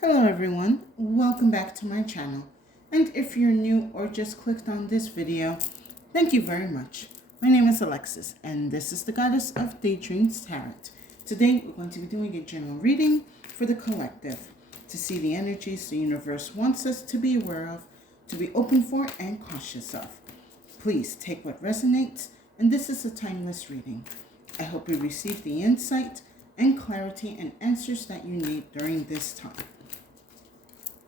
Hello everyone, welcome back to my channel. And if you're new or just clicked on this video, thank you very much. My name is Alexis and this is the Goddess of Daydreams Tarot. Today we're going to be doing a general reading for the collective to see the energies the universe wants us to be aware of, to be open for and cautious of. Please take what resonates, and this is a timeless reading. I hope you receive the insight and clarity and answers that you need during this time.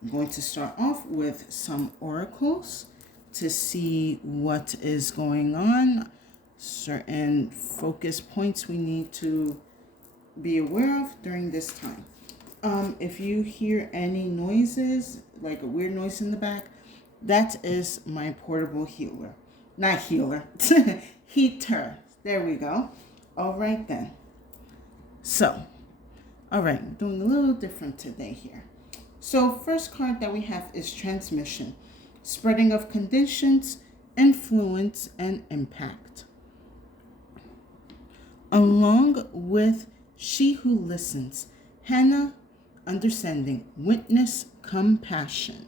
I'm going to start off with some oracles to see what is going on, certain focus points we need to be aware of during this time. If you hear any noises, like a weird noise in the back, that is my portable healer. Not healer, heater. There we go. All right then. So, all right, doing a little different today here. So first card that we have is transmission, spreading of conditions, influence, and impact. Along with she who listens, Hannah, understanding, witness, compassion.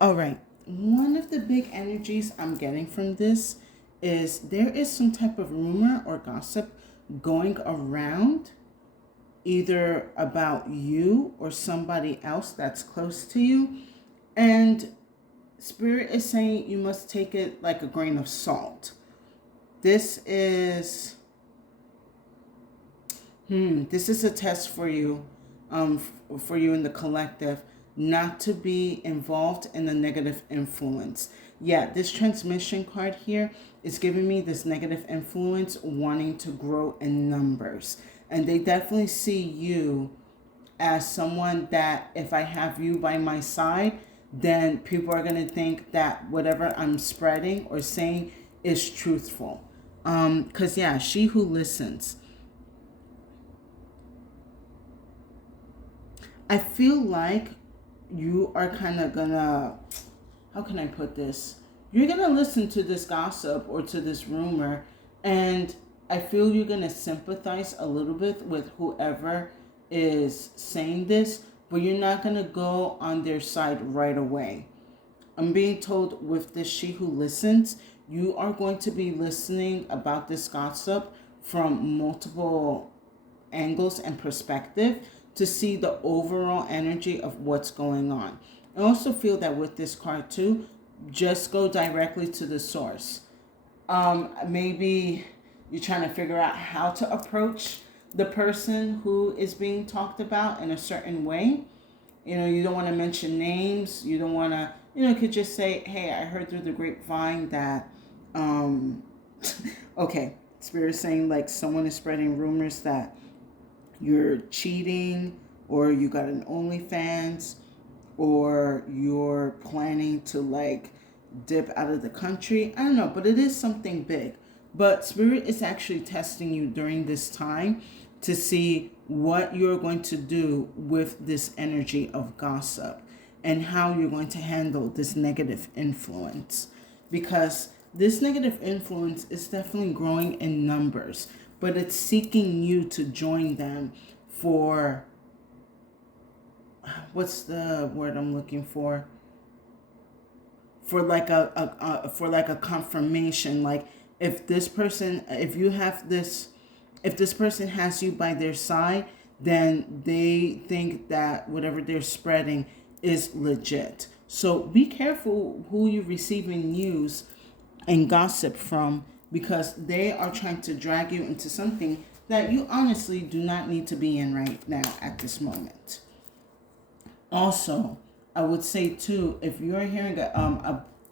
All right, one of the big energies I'm getting from this is there is some type of rumor or gossip going around either about you or somebody else that's close to you. And Spirit is saying you must take it like a grain of salt. This is a test for you, for you in the collective, not to be involved in a negative influence. Yeah, this transmission card here is giving me this negative influence wanting to grow in numbers. And they definitely see you as someone that if I have you by my side, then people are going to think that whatever I'm spreading or saying is truthful. Because, yeah, she who listens. I feel like you are kind of going to, how can I put this? You're going to listen to this gossip or to this rumor, and I feel you're going to sympathize a little bit with whoever is saying this, but you're not going to go on their side right away. I'm being told with this she who listens, you are going to be listening about this gossip from multiple angles and perspective to see the overall energy of what's going on. I also feel that with this card too, just go directly to the source. Maybe you're trying to figure out how to approach the person who is being talked about in a certain way. You don't want to mention names. You don't want to, you could just say, hey, I heard through the grapevine that, okay, Spirit's saying like someone is spreading rumors that you're cheating or you got an OnlyFans or you're planning to like dip out of the country. I don't know, but it is something big. But Spirit is actually testing you during this time to see what you're going to do with this energy of gossip and how you're going to handle this negative influence. Because this negative influence is definitely growing in numbers, but it's seeking you to join them for, what's the word I'm looking for? For like a confirmation, like if this person has you by their side, then they think that whatever they're spreading is legit. So be careful who you're receiving news and gossip from, because they are trying to drag you into something that you honestly do not need to be in right now at this moment. Also, I would say too, if you're hearing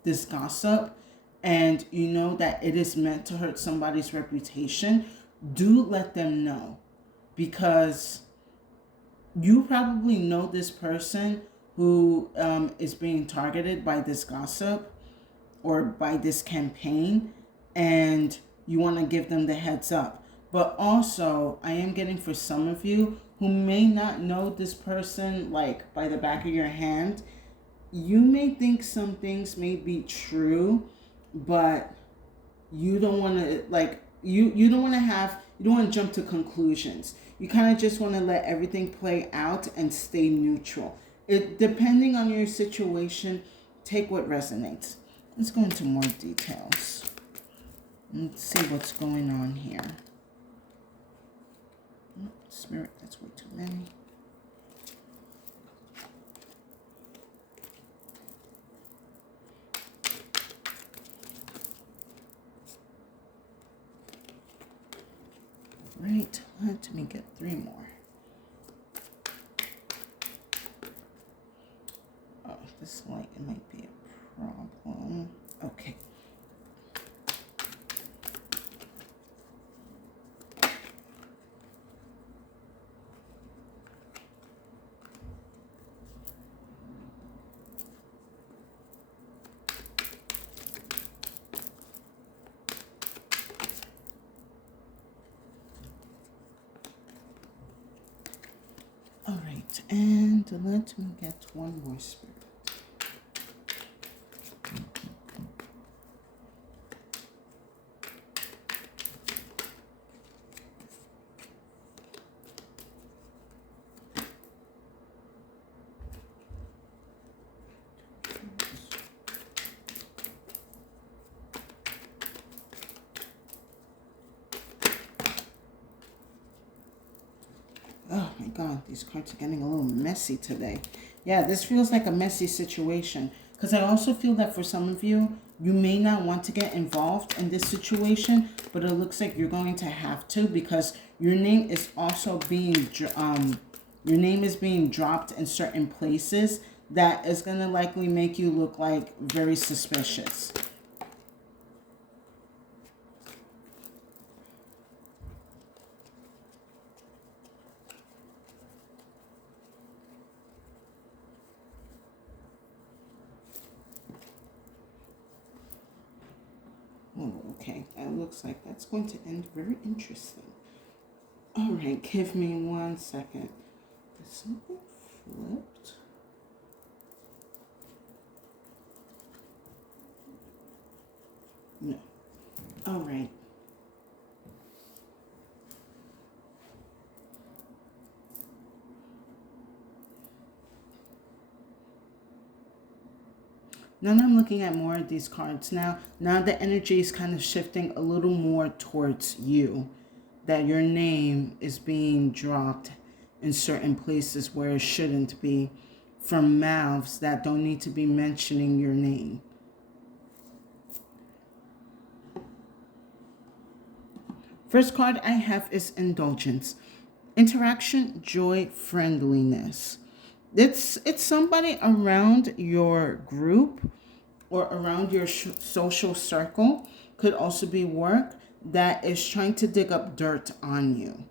this gossip and you know that it is meant to hurt somebody's reputation, do let them know, because you probably know this person who is being targeted by this gossip or by this campaign, and you want to give them the heads up. But also, I am getting for some of you who may not know this person like by the back of your hand, you may think some things may be true, but you don't want to you don't want to have You don't want to jump to conclusions. You kind of just want to let everything play out and stay neutral. It depending on your situation, take what resonates. Let's go into more details. Let's see what's going on here. Spirit, that's way too many. Right, let me get 3 more. Oh, this light, it might be a problem. Okay. All right, and let me get 1 more spirit. Oh my God, these cards are getting a little messy today. Yeah, this feels like a messy situation. Because I also feel that for some of you, you may not want to get involved in this situation, but it looks like you're going to have to because your name is also being, your name is being dropped in certain places that is going to likely make you look like very suspicious. Oh, okay. That looks like that's going to end very interesting. All right, give me 1 second. Is something flipped? No. All right. Now that I'm looking at more of these cards, now the energy is kind of shifting a little more towards you. That your name is being dropped in certain places where it shouldn't be from mouths that don't need to be mentioning your name. First card I have is indulgence. Interaction, joy, friendliness. It's somebody around your group or around your social circle, could also be work, that is trying to dig up dirt on you.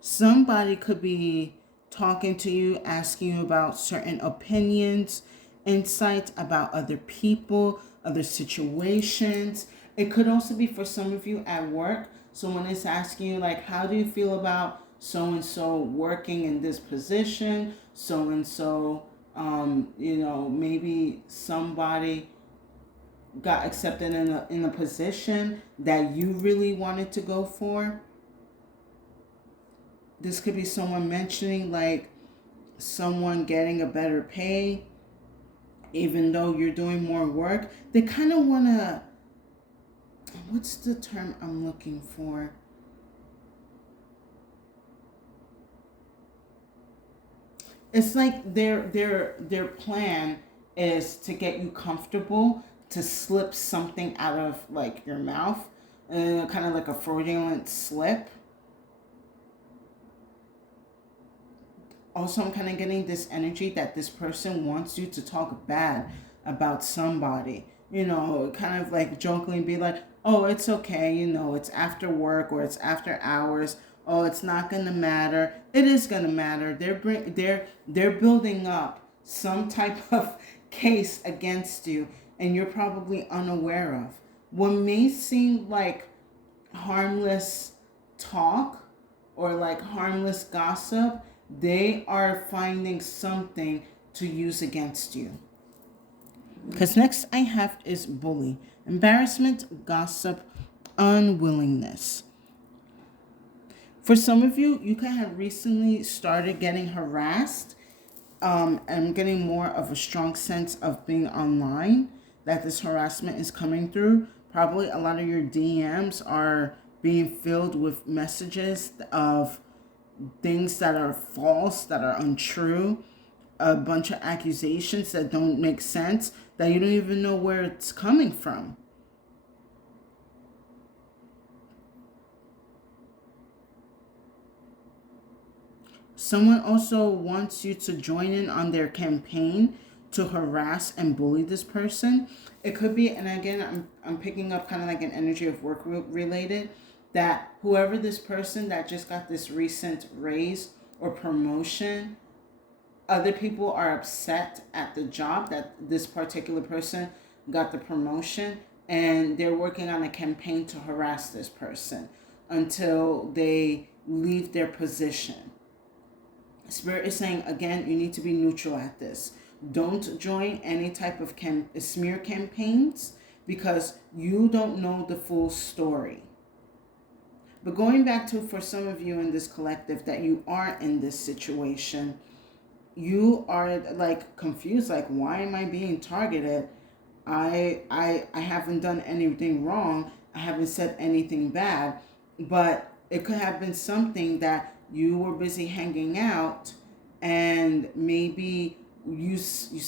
Somebody could be talking to you, asking you about certain opinions, insights about other people, other situations. It could also be for some of you at work. Someone is asking you, like, how do you feel about so and so working in this position? So and so, maybe somebody got accepted in a position that you really wanted to go for. This could be someone mentioning, like, someone getting a better pay, even though you're doing more work. They kind of want to, what's the term I'm looking for? It's like their plan is to get you comfortable, to slip something out of like your mouth, kind of like a fraudulent slip. Also, I'm kind of getting this energy that this person wants you to talk bad about somebody. Kind of like jokingly be like, oh, it's okay, it's after work or it's after hours. Oh, it's not gonna matter. It is gonna matter. They're building up some type of case against you, and you're probably unaware of. What may seem like harmless talk or like harmless gossip, they are finding something to use against you. Because next I have is bully. Embarrassment, gossip, unwillingness. For some of you, you could have recently started getting harassed, and getting more of a strong sense of being online, that this harassment is coming through. Probably a lot of your DMs are being filled with messages of things that are false, that are untrue, a bunch of accusations that don't make sense, that you don't even know where it's coming from. Someone also wants you to join in on their campaign to harass and bully this person. It could be, and again, I'm picking up kind of like an energy of work related, that whoever this person that just got this recent raise or promotion, other people are upset at the job that this particular person got the promotion, and they're working on a campaign to harass this person until they leave their position. Spirit is saying, again, you need to be neutral at this. Don't join any type of smear campaigns, because you don't know the full story. But going back to, for some of you in this collective that you are in this situation, you are like confused, like, why am I being targeted? I haven't done anything wrong. I haven't said anything bad, but it could have been something that you were busy hanging out, and maybe you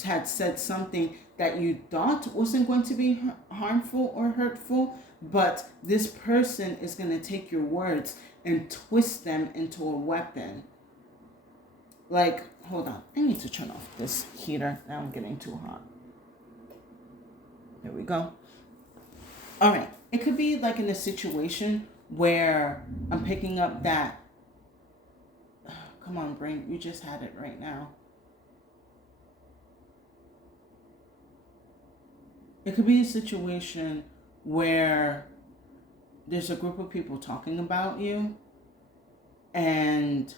had said something that you thought wasn't going to be harmful or hurtful, but this person is going to take your words and twist them into a weapon. Like, hold on, I need to turn off this heater. Now I'm getting too hot. There we go. All right. It could be like in a situation where I'm picking up that, come on, brain, you just had it right now. It could be a situation where there's a group of people talking about you, and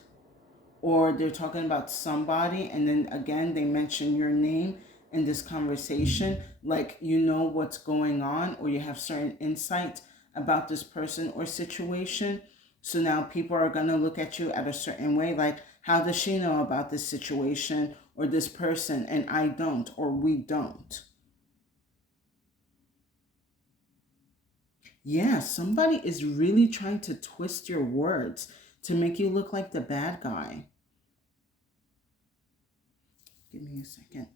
or they're talking about somebody, and then again they mention your name in this conversation, like you know what's going on, or you have certain insight about this person or situation. So now people are going to look at you at a certain way, like, how does she know about this situation or this person and I don't, or we don't? Yeah, somebody is really trying to twist your words to make you look like the bad guy. Give me a second.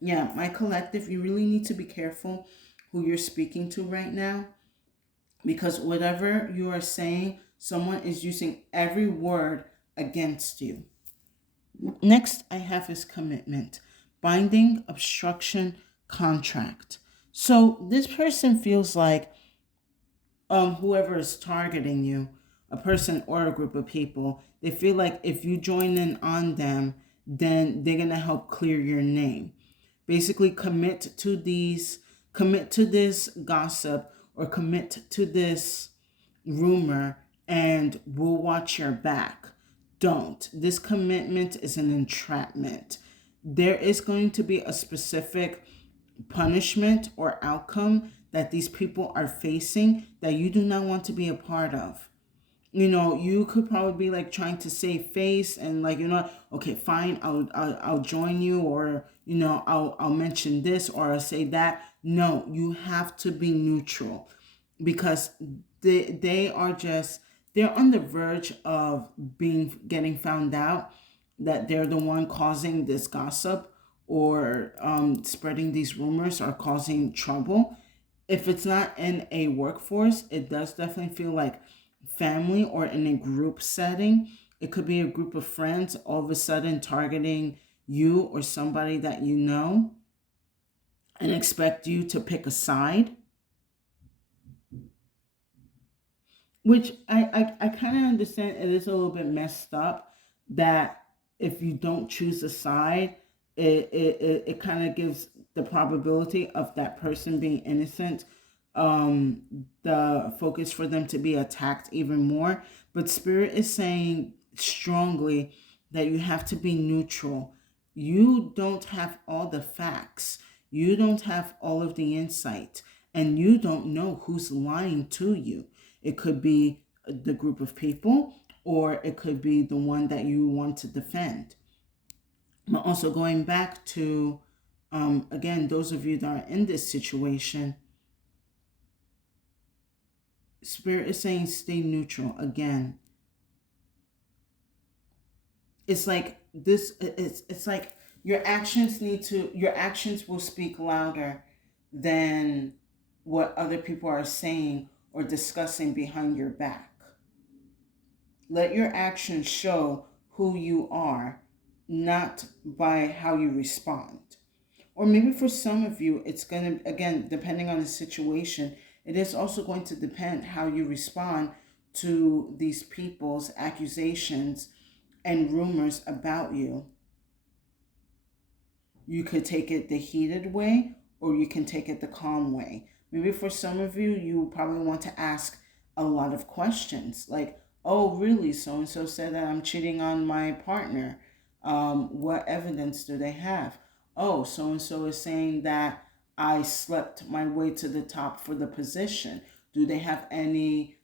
Yeah, my collective, you really need to be careful who you're speaking to right now, because whatever you are saying, someone is using every word against you. Next, I have is commitment, binding, obstruction, contract. So this person feels like whoever is targeting you, a person or a group of people, they feel like if you join in on them, then they're gonna help clear your name. Basically, commit to this gossip, or commit to this rumor, and we'll watch your back. Don't. This commitment is an entrapment. There is going to be a specific punishment or outcome that these people are facing that you do not want to be a part of. You know, you could probably be like trying to save face and, like, okay, fine, I'll join you, or I'll mention this, or I'll say that. No, you have to be neutral, because they are just, they're on the verge of getting found out that they're the one causing this gossip, or spreading these rumors, or causing trouble. If it's not in a workforce, it does definitely feel like family, or in a group setting. It could be a group of friends all of a sudden targeting you or somebody that you know, and expect you to pick a side, which I kind of understand. It is a little bit messed up that if you don't choose a side, it kind of gives the probability of that person being innocent, the focus for them to be attacked even more. But Spirit is saying strongly that you have to be neutral. You don't have all the facts. You don't have all of the insight, and you don't know who's lying to you. It could be the group of people, or it could be the one that you want to defend. But also going back to, again, those of you that are in this situation, Spirit is saying stay neutral. Again, it's like this. It's like your actions will speak louder than what other people are saying or discussing behind your back. Let your actions show who you are, not by how you respond. Or maybe for some of you, it's going to, again, depending on the situation, it is also going to depend how you respond to these people's accusations and rumors about you. You could take it the heated way, or you can take it the calm way. Maybe for some of you, you probably want to ask a lot of questions like, oh, really? So and so said that I'm cheating on my partner. What evidence do they have? Oh, so and so is saying that I slept my way to the top for the position. Do they have any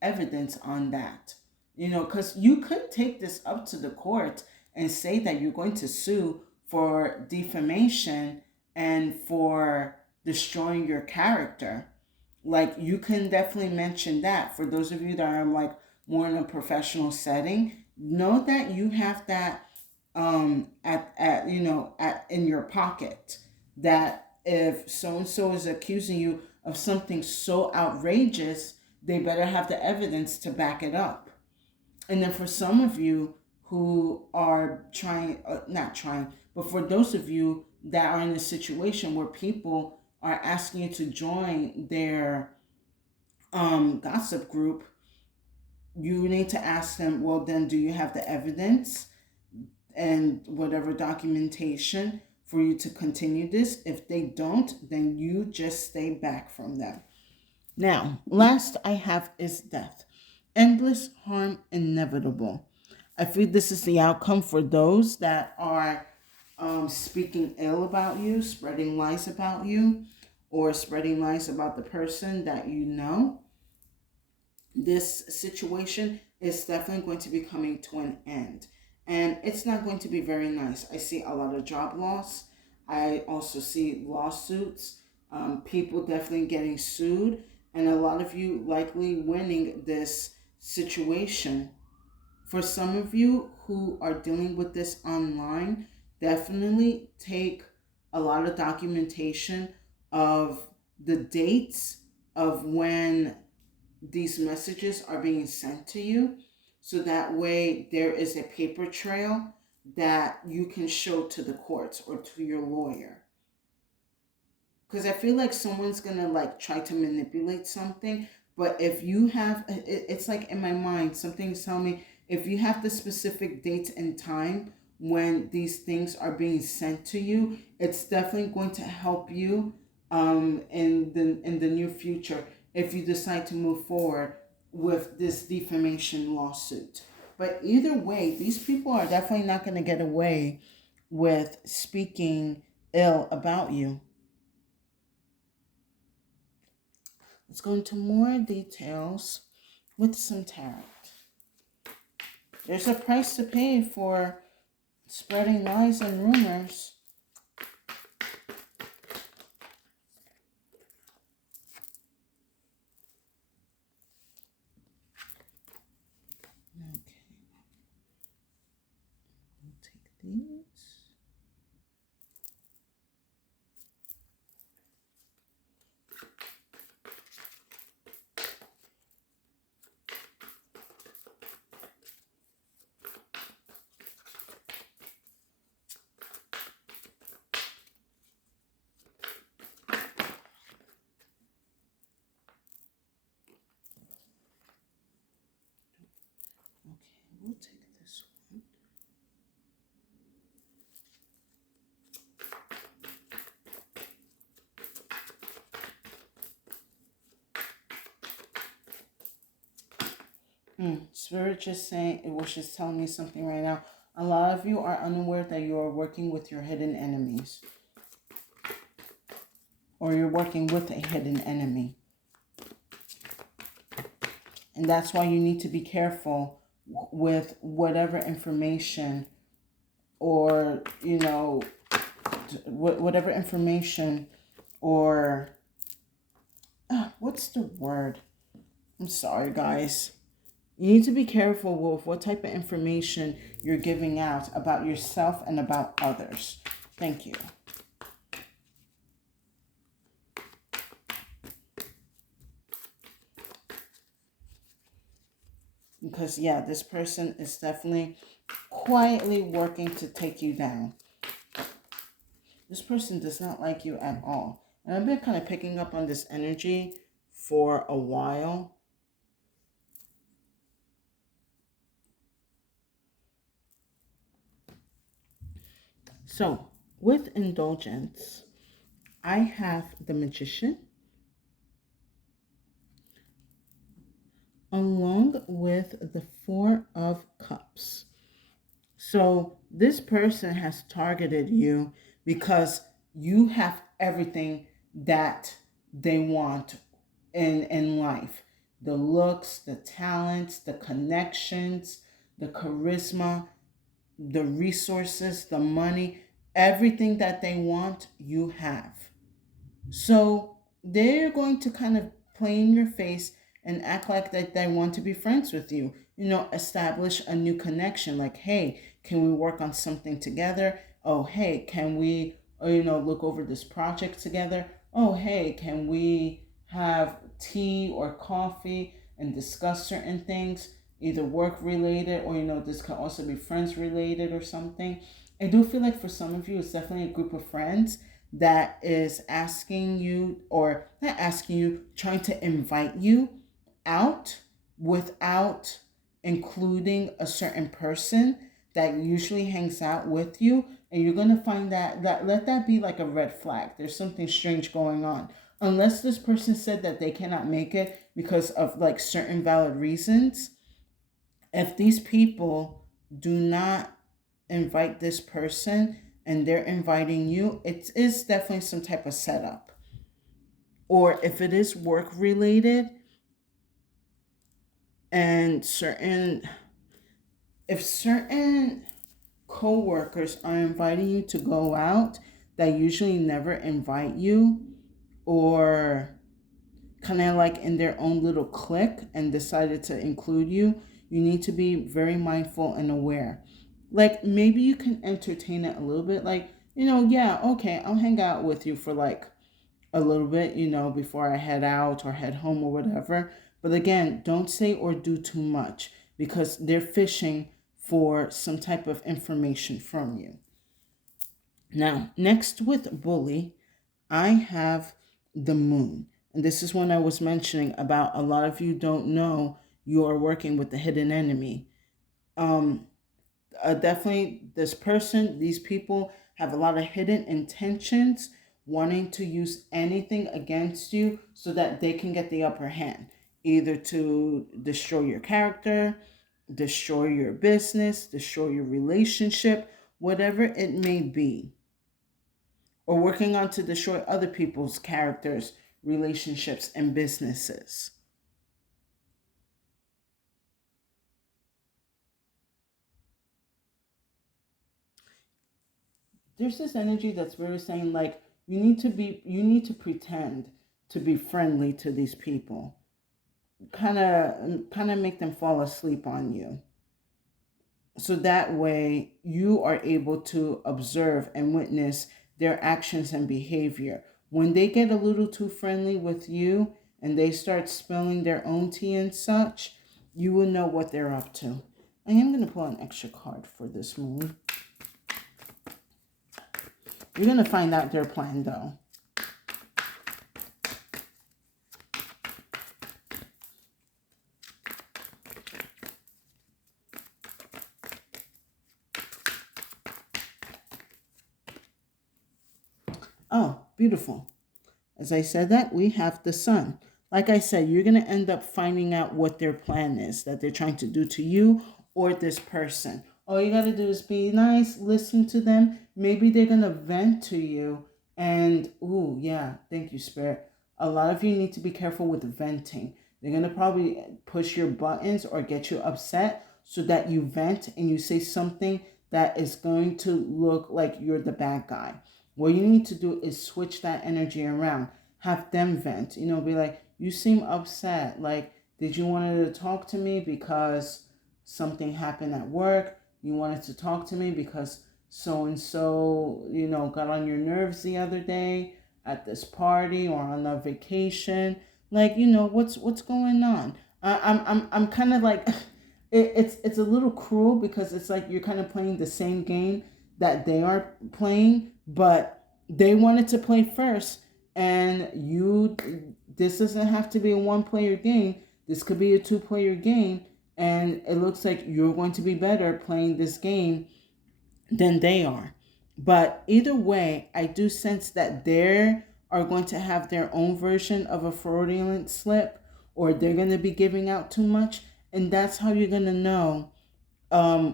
evidence on that? Because you could take this up to the court and say that you're going to sue for defamation and for destroying your character. Like, you can definitely mention that. For those of you that are like more in a professional setting, know that you have that at in your pocket, that if so and so is accusing you of something so outrageous, they better have the evidence to back it up. And then for some of you who are not trying, but for those of you that are in a situation where people are asking you to join their gossip group, you need to ask them, well, then do you have the evidence and whatever documentation for you to continue this? If they don't, then you just stay back from them. Now, last I have is death. Endless harm inevitable. I feel this is the outcome for those that are speaking ill about you, spreading lies about you, or spreading lies about the person that you know. This situation is definitely going to be coming to an end. And it's not going to be very nice. I see a lot of job loss. I also see lawsuits, people definitely getting sued, and a lot of you likely winning this situation. For some of you who are dealing with this online, definitely take a lot of documentation of the dates of when these messages are being sent to you, so that way there is a paper trail that you can show to the courts or to your lawyer. Because I feel like someone's gonna like try to manipulate something, but if you have it's like in my mind something's telling me, if you have the specific dates and time when these things are being sent to you, it's definitely going to help you in the near future if you decide to move forward with this defamation lawsuit. But either way, these people are definitely not going to get away with speaking ill about you. Let's go into more details with some tarot. There's a price to pay for spreading lies and rumors. Okay. We'll take these. Okay, we'll take this one. Spirit just saying, it was just telling me something right now. A lot of you are unaware that you are working with your hidden enemies. or you're working with a hidden enemy. And that's why you need to be careful with whatever information or, whatever information or, what's the word? I'm sorry, guys. You need to be careful with what type of information you're giving out about yourself and about others. Thank you. Because, yeah, this person is definitely quietly working to take you down. This person does not like you at all. And I've been kind of picking up on this energy for a while. So, with indulgence, I have the Magician along with the Four of Cups. So, this person has targeted you because you have everything that they want in life: the looks, the talents, the connections, the charisma, the resources, the money, everything that they want, you have. So they're going to kind of play in your face and act like that they want to be friends with you. Establish a new connection. Like, hey, can we work on something together? Oh, hey, can we, look over this project together? Oh, hey, can we have tea or coffee and discuss certain things, either work related or, this can also be friends related or something. I do feel like for some of you, it's definitely a group of friends that is asking you, or not asking you, trying to invite you out without including a certain person that usually hangs out with you. And you're going to find that let that be like a red flag. There's something strange going on. Unless this person said that they cannot make it because of like certain valid reasons, if these people do not invite this person and they're inviting you, it is definitely some type of setup. Or if it is work related and if certain co-workers are inviting you to go out that usually never invite you, or kind of like in their own little clique and decided to include you, you need to be very mindful and aware. Like, maybe you can entertain it a little bit, like, yeah, okay, I'll hang out with you for like a little bit, before I head out or head home or whatever. But again, don't say or do too much because they're fishing for some type of information from you. Now, next with bully, I have the moon. And this is when I was mentioning about a lot of you don't know you are working with the hidden enemy. Um, Definitely this person, these people have a lot of hidden intentions, wanting to use anything against you so that they can get the upper hand, either to destroy your character, destroy your business, destroy your relationship, whatever it may be, or working on to destroy other people's characters, relationships, and businesses. There's this energy that's really saying like you need to pretend to be friendly to these people, kind of make them fall asleep on you, so that way you are able to observe and witness their actions and behavior. When they get a little too friendly with you and they start spilling their own tea and such, you will know what they're up to. I am going to pull an extra card for this moon. You're going to find out their plan, though. Oh, beautiful. As I said that, we have the sun. Like I said, you're going to end up finding out what their plan is that they're trying to do to you or this person. All you got to do is be nice, listen to them. Maybe they're going to vent to you And, ooh, yeah, thank you, Spirit. A lot of you need to be careful with venting. They're going to probably push your buttons or get you upset so that you vent and you say something that is going to look like you're the bad guy. What you need to do is switch that energy around. Have them vent. Be like, you seem upset. Like, did you wanted to talk to me because something happened at work? You wanted to talk to me because so and so, got on your nerves the other day at this party or on a vacation. Like, what's going on? I'm kind of like, it's a little cruel because it's like you're kind of playing the same game that they are playing, but they wanted to play first, and this doesn't have to be a one-player game. This could be a two-player game, and it looks like you're going to be better playing this game than they are. But either way, I do sense that they are going to have their own version of a fraudulent slip, or they're going to be giving out too much. And that's how you're going to know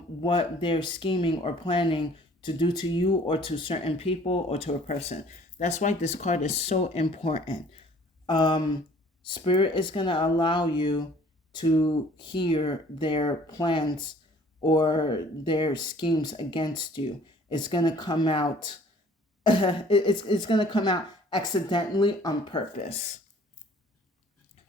what they're scheming or planning to do to you or to certain people or to a person. That's why this card is so important. Spirit is going to allow you to hear their plans or their schemes against you. It's going to come out it's going to come out accidentally on purpose.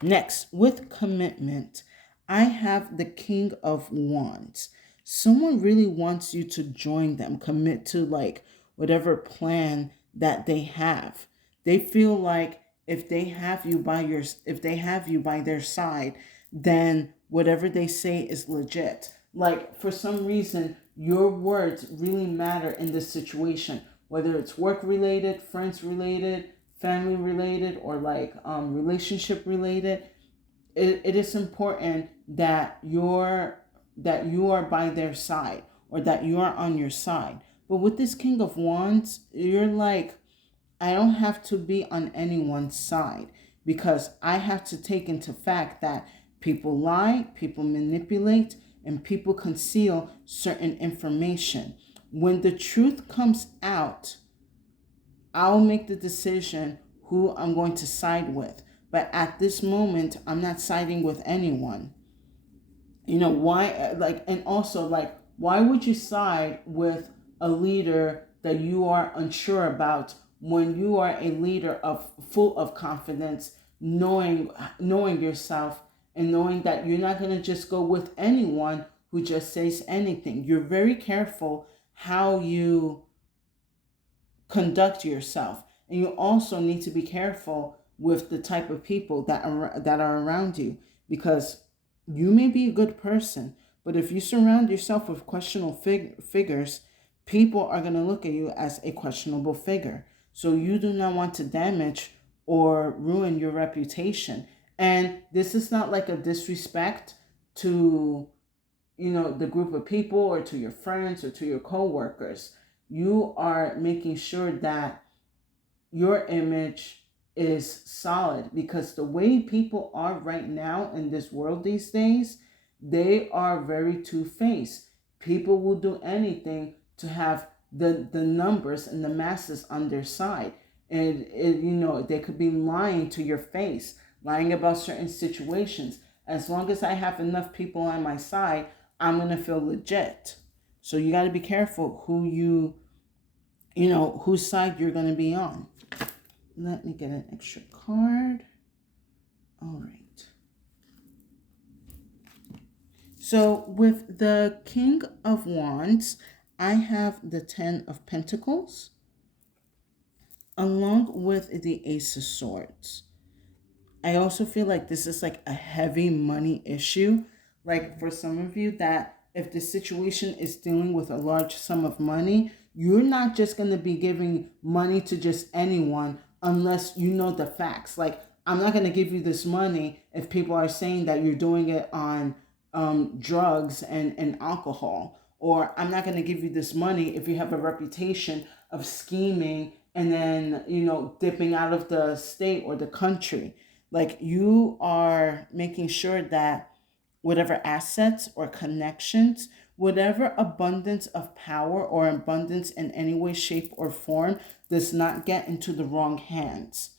Next, with commitment, I have the King of Wands. Someone really wants you to join them, commit to like whatever plan that they have. They feel like if they have you by their side, then whatever they say is legit. Like, for some reason, your words really matter in this situation, whether it's work related, friends related, family related, or like relationship related. It is important that you are by their side, or that you are on your side. But with this King of Wands, you're like, I don't have to be on anyone's side, because I have to take into fact that people lie, people manipulate, and people conceal certain information. When the truth comes out, I'll make the decision who I'm going to side with. But at this moment, I'm not siding with anyone. Why? Like, and also, like, why would you side with a leader that you are unsure about when you are a leader of full of confidence, knowing yourself, and knowing that you're not going to just go with anyone who just says anything. You're very careful how you conduct yourself, and you also need to be careful with the type of people that are around you, because you may be a good person, but if you surround yourself with questionable figures, people are going to look at you as a questionable figure. So you do not want to damage or ruin your reputation. And this is not like a disrespect to, the group of people, or to your friends, or to your co-workers. You are making sure that your image is solid, because the way people are right now in this world these days, they are very two-faced. People will do anything to have the numbers and the masses on their side. And they could be lying to your face, lying about certain situations. As long as I have enough people on my side, I'm going to feel legit. So you got to be careful whose side you're going to be on. Let me get an extra card. All right. So with the King of Wands, I have the Ten of Pentacles, along with the Ace of Swords. I also feel like this is like a heavy money issue. Like, for some of you, that if the situation is dealing with a large sum of money, you're not just going to be giving money to just anyone unless you know the facts. Like, I'm not going to give you this money if people are saying that you're doing it on drugs and alcohol. Or I'm not going to give you this money if you have a reputation of scheming and then, dipping out of the state or the country. Like, you are making sure that whatever assets or connections, whatever abundance of power or abundance in any way, shape, or form does not get into the wrong hands.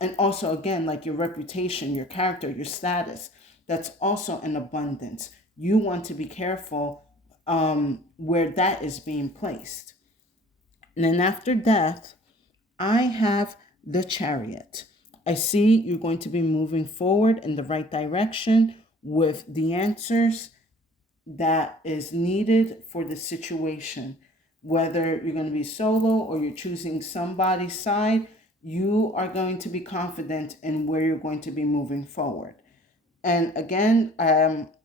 And also, again, like your reputation, your character, your status, that's also an abundance. You want to be careful where that is being placed. And then after death, I have the Chariot. I see you're going to be moving forward in the right direction with the answers that is needed for the situation. Whether you're going to be solo or you're choosing somebody's side, you are going to be confident in where you're going to be moving forward. And again,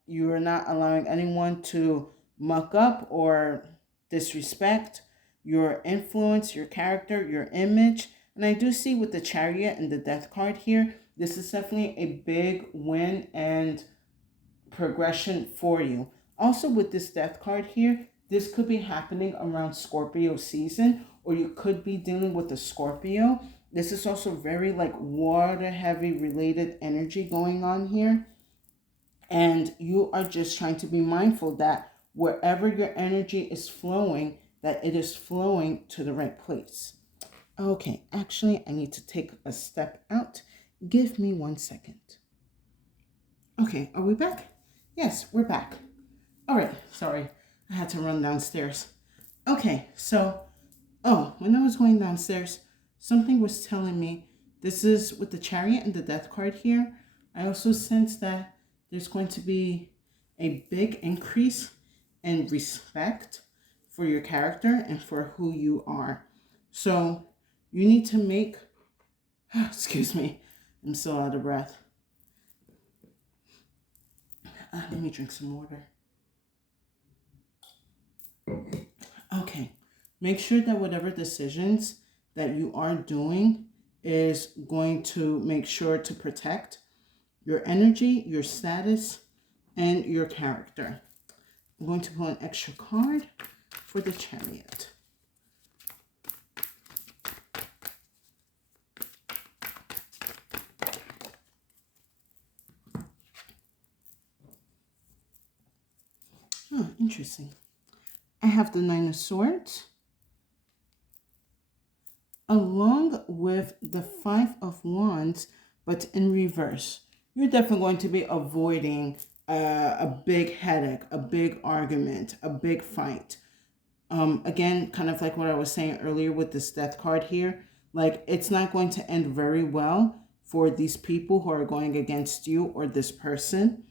you are not allowing anyone to muck up or disrespect your influence, your character, your image. And I do see with the Chariot and the Death card here, this is definitely a big win and progression for you. Also, with this Death card here, this could be happening around Scorpio season, or you could be dealing with a Scorpio. This is also very like water heavy related energy going on here. And you are just trying to be mindful that wherever your energy is flowing, that it is flowing to the right place. Okay, actually, I need to take a step out. Give me 1 second. Okay, are we back? Yes, we're back. All right, sorry, I had to run downstairs. Okay, so, when I was going downstairs, something was telling me this is with the Chariot and the Death card here. I also sense that there's going to be a big increase in respect for your character and for who you are. So you need to make, excuse me, I'm so out of breath. Let me drink some water. Okay, make sure that whatever decisions that you are doing is going to make sure to protect your energy, your status, and your character. I'm going to pull an extra card for the Chariot. Oh, interesting. I have the Nine of Swords, along with the Five of Wands, but in reverse. You're definitely going to be avoiding a big headache, a big argument, a big fight. Again, kind of like what I was saying earlier with this Death card here, like it's not going to end very well for these people who are going against you or this person.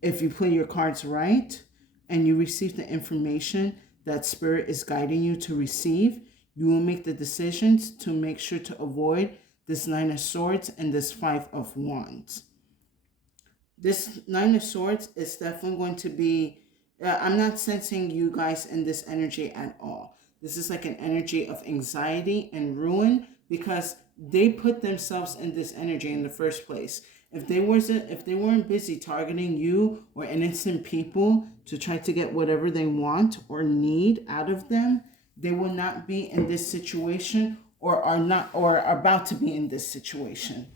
If you play your cards right and you receive the information that Spirit is guiding you to receive, you will make the decisions to make sure to avoid this Nine of Swords and this Five of Wands. This Nine of Swords is definitely going to be, I'm not sensing you guys in this energy at all. This is like an energy of anxiety and ruin because they put themselves in this energy in the first place. If they weren't busy targeting you or innocent people to try to get whatever they want or need out of them, they will not be in this situation or are about to be in this situation.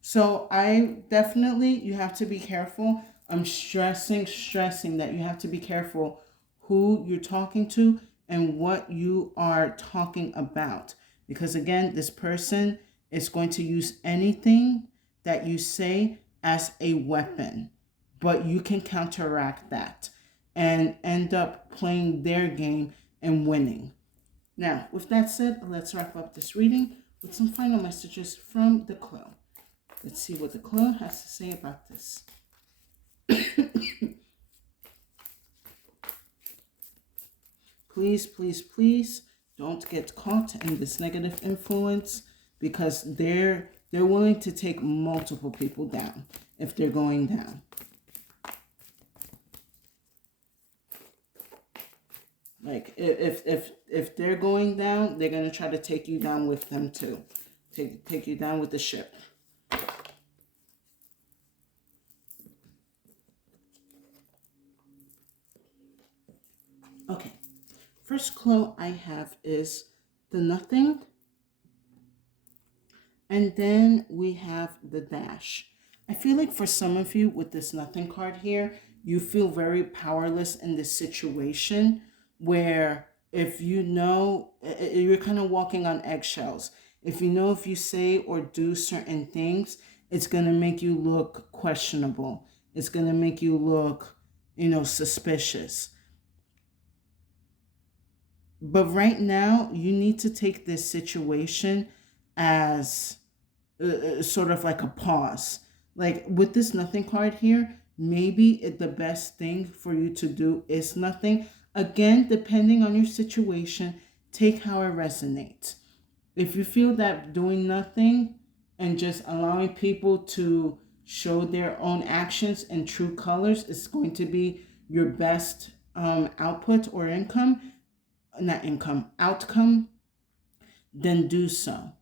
So you have to be careful. I'm stressing that you have to be careful who you're talking to and what you are talking about. Because again, this person is going to use anything that you say as a weapon, but you can counteract that and end up playing their game and winning. Now, with that said, let's wrap up this reading with some final messages from the Quill. Let's see what the Quill has to say about this. Please, please, please don't get caught in this negative influence because they're willing to take multiple people down if they're going down. Like if they're going down, they're gonna try to take you down with them too. Take you down with the ship. Okay, first clue I have is the Nothing. And then we have the Dash. I feel like for some of you with this Nothing card here, you feel very powerless in this situation where if you know, you're kind of walking on eggshells. If you know if you say or do certain things, it's going to make you look questionable. It's going to make you look, suspicious. But right now, you need to take this situation as sort of like a pause. Like with this nothing card here, maybe the best thing for you to do is nothing. Again, depending on your situation, take how it resonates. If you feel that doing nothing and just allowing people to show their own actions and true colors is going to be your best output or outcome, then do so.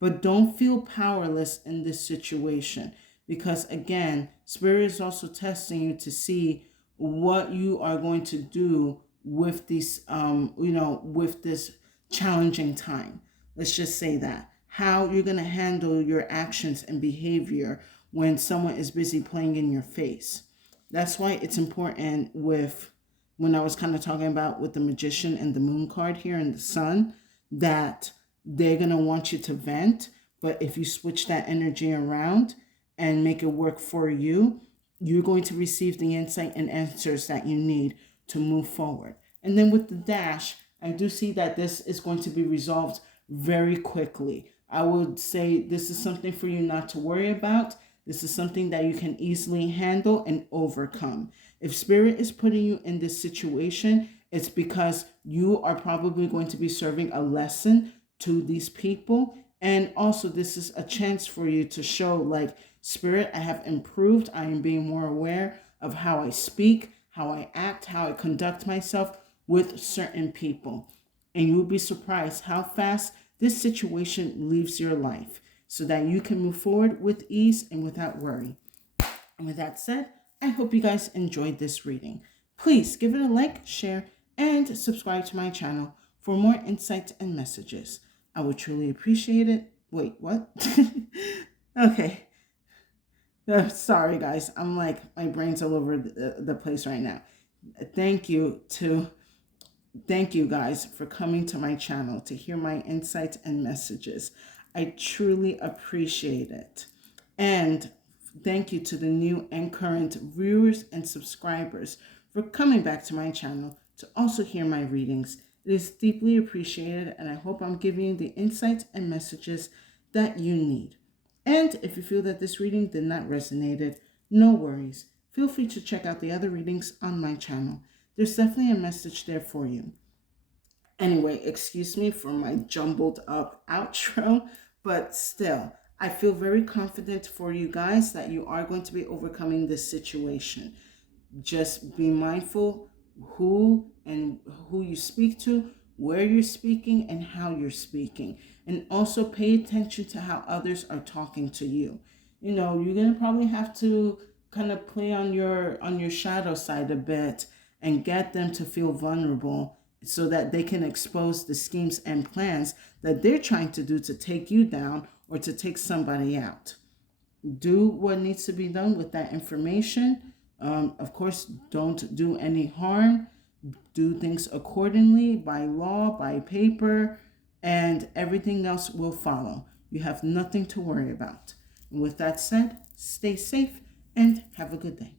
But don't feel powerless in this situation because, again, Spirit is also testing you to see what you are going to do with these, with this challenging time. Let's just say that. How you're going to handle your actions and behavior when someone is busy playing in your face. That's why it's important when I was kind of talking about with the Magician and the Moon card here and the Sun, that they're going to want you to vent. But if you switch that energy around and make it work for you, you're going to receive the insight and answers that you need to move forward. And then with the dash, I do see that this is going to be resolved very quickly. I would say this is something for you not to worry about. This is something that you can easily handle and overcome. If Spirit is putting you in this situation, it's because you are probably going to be serving a lesson to these people. And also, this is a chance for you to show, like, Spirit, I have improved. I am being more aware of how I speak, how I act, how I conduct myself with certain people. And you'll be surprised how fast this situation leaves your life so that you can move forward with ease and without worry. And with that said, I hope you guys enjoyed this reading. Please give it a like, share, and subscribe to my channel for more insights and messages. I would truly appreciate it. Wait, what? Okay. Sorry, guys. I'm like, my brain's all over the place right now. Thank you guys for coming to my channel to hear my insights and messages. I truly appreciate it. And thank you to the new and current viewers and subscribers for coming back to my channel to also hear my readings. It is deeply appreciated, and I hope I'm giving you the insights and messages that you need. And if you feel that this reading did not resonate, no worries. Feel free to check out the other readings on my channel. There's definitely a message there for you. Anyway, excuse me for my jumbled up outro, but still, I feel very confident for you guys that you are going to be overcoming this situation. Just be mindful who you speak to, where you're speaking, and how you're speaking. And also pay attention to how others are talking to you. You're going to probably have to kind of play on your shadow side a bit and get them to feel vulnerable so that they can expose the schemes and plans that they're trying to do to take you down or to take somebody out. Do what needs to be done with that information. Of course, don't do any harm. Do things accordingly by law, by paper, and everything else will follow. You have nothing to worry about. And with that said, stay safe and have a good day.